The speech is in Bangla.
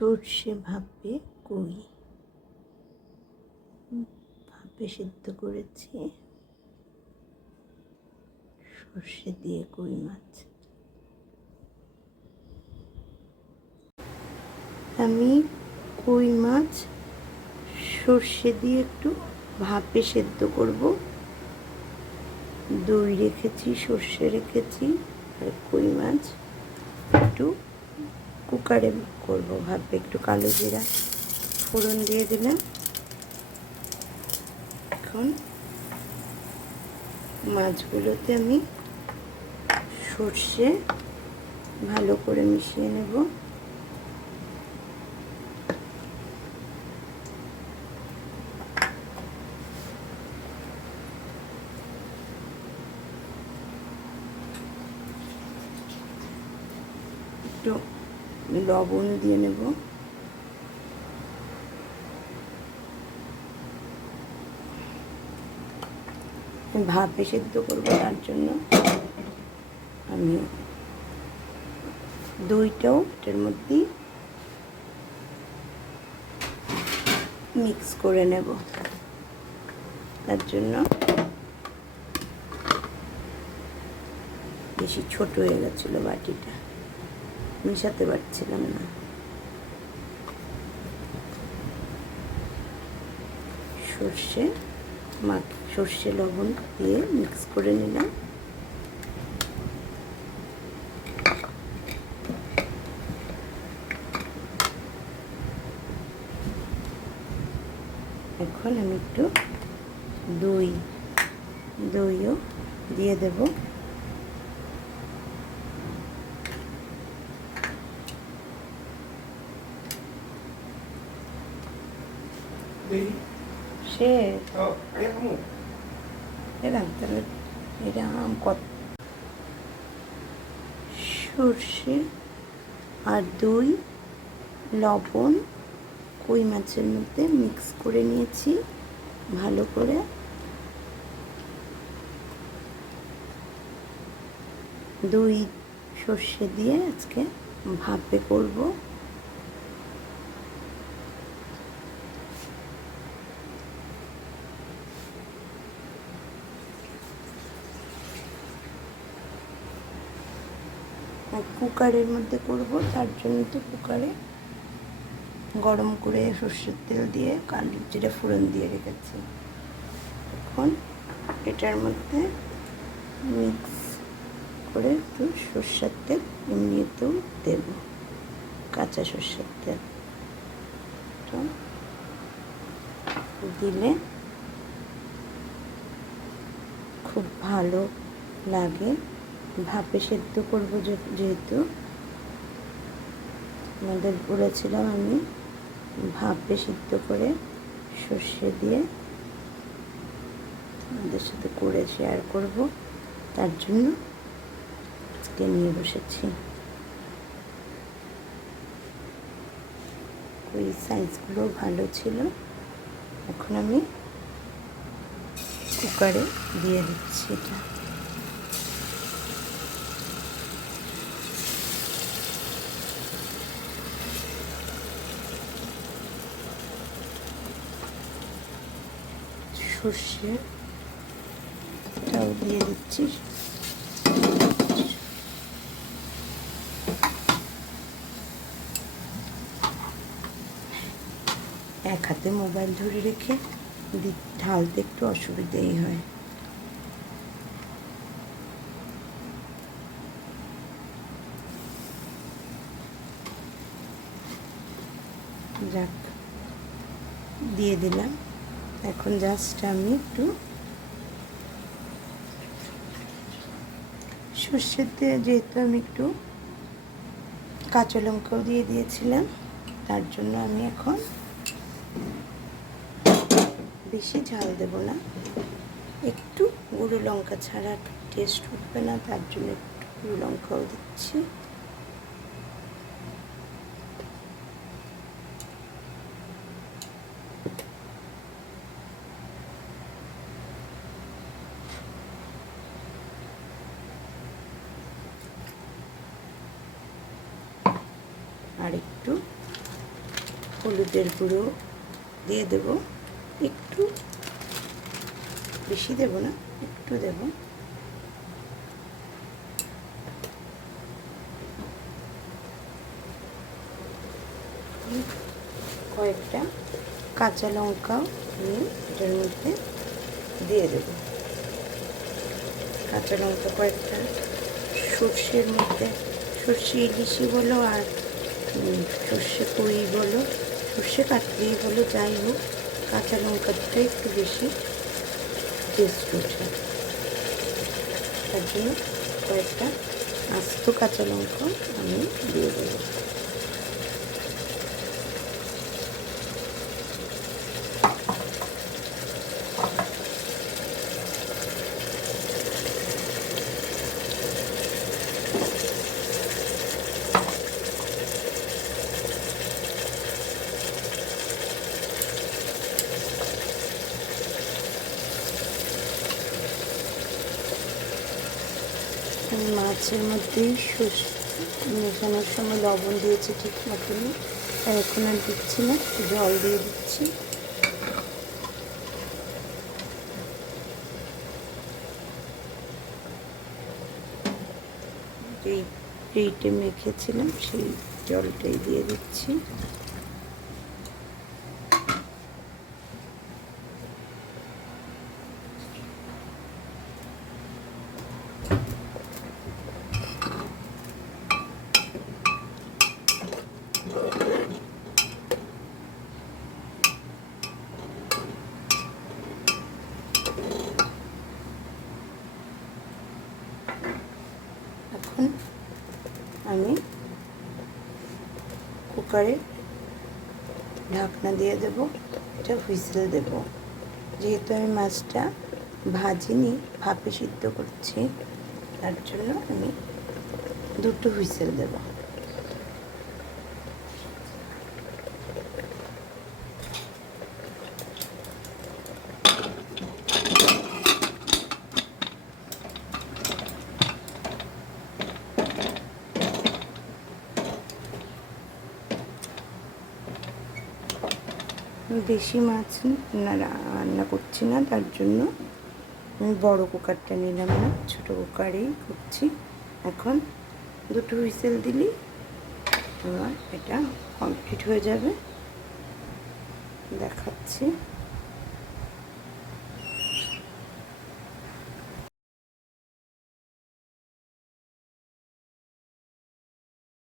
সর্ষে ভাপে কই ভাপে সিদ্ধ করেছি। সর্ষে দিয়ে কই মাছ। আমি কই মাছ সর্ষে দিয়ে একটু ভাপে সেদ্ধ করব। দই রেখেছি, সর্ষে রেখেছি, আর কই মাছ একটু কুকারে করব ভাপে। একটু কালো জিরা ফোড়ন দিয়ে দিলাম। এখন মাছগুলোতে আমি সর্ষে ভালো করে মিশিয়ে নেব। একটু লবণ দিয়ে নেব। ভাপে সেদ্ধ করব, তার জন্য আমি দইটাও এটার মধ্যে মিক্স করে নেব। তার জন্য বেশি ছোট হয়ে গেছিল বাটিটা, মিশাতে পারছিলাম না। সর্ষে লবণ দিয়ে মিক্স করে নিলাম। এখন আমি একটু দইও দিয়ে দেব। সে এটা আম কত সর্ষে আর দই লবণ কই মাছের মধ্যে মিক্স করে নিয়েছি ভালো করে। দই সর্ষে দিয়ে আজকে ভাপে করব। কুকারের মধ্যে করব, তার জন্য তো কুকারে গরম করে সর্ষের তেল দিয়ে কালো জিরে ফোড়ন দিয়ে রেখেছি। এখন এটার মধ্যে মিক্স করে একটু সর্ষের তেল এমনিতেও দেব, কাঁচা সর্ষের তেল দিলে খুব ভালো লাগে। ভাপে সেদ্ধ করব যেহেতু আমাদের বলেছিলাম, আমি ভাপে সিদ্ধ করে সর্ষে দিয়ে আমাদের সাথে করে শেয়ার করব, তার জন্য আজকে নিয়ে বসেছি। ওই সাইজগুলো ভালো ছিল। এখন আমি কুকারে দিয়ে দিচ্ছি এটা। সর্ষেটাও দিয়ে দিচ্ছি। এক হাতে মোবাইল ধরে রেখে ঢালতে একটু অসুবিধেই হয়। যাক, দিয়ে দিলাম। এখন জাস্ট আমি একটু সর্ষেতে যেহেতু আমি একটু কাঁচা লঙ্কাও দিয়ে দিয়েছিলাম, তার জন্য আমি এখন বেশি ঝাল দেব না। একটু গুঁড়ো লঙ্কা ছাড়া টেস্ট উঠবে না, তার জন্য একটু গুঁড়ো লঙ্কাও দিচ্ছি। আর একটু হলুদের গুঁড়ো দিয়ে দেব, একটু বেশি দেব না, একটু দেব। কয়েকটা কাঁচা লঙ্কাও আমি এটার মধ্যে দিয়ে দেব। কাঁচা লঙ্কা কয়েকটা, সর্ষের মধ্যে সর্ষে ইলিশি বলো আর সর্ষে কই বলো, সর্ষে কাটলেই বলো, যাই হোক কাঁচা লঙ্কাটা একটু বেশি টেস্ট ওঠে, তার জন্য কয়েকটা আস্ত কাঁচা লঙ্কা আমি দিয়ে দেবো। মাছের মধ্যেই মেশানোর সময় লবণ দিয়েছি ঠিক মতন, আর এখন আর দিচ্ছি না, জল দিয়ে দিচ্ছি। যেইটা মেখেছিলাম সেই জলটাই দিয়ে দিচ্ছি। এখন আমি কুকারে ঢাকনা দিয়ে দেব, এটা হুইসেল দেব। যেহেতু আমি মাছটা ভাজিনি, ভাপে সিদ্ধ করছি, তার জন্য আমি 2টো হুইসেল দেব। বেশি মাছ রান্না করছি না, তার জন্য আমি বড় কুকারটা নিলাম না, ছোটো কুকারেই করছি। এখন 2টো হুইসেল দিলেই আমার এটা কমপ্লিট হয়ে যাবে। দেখাচ্ছি।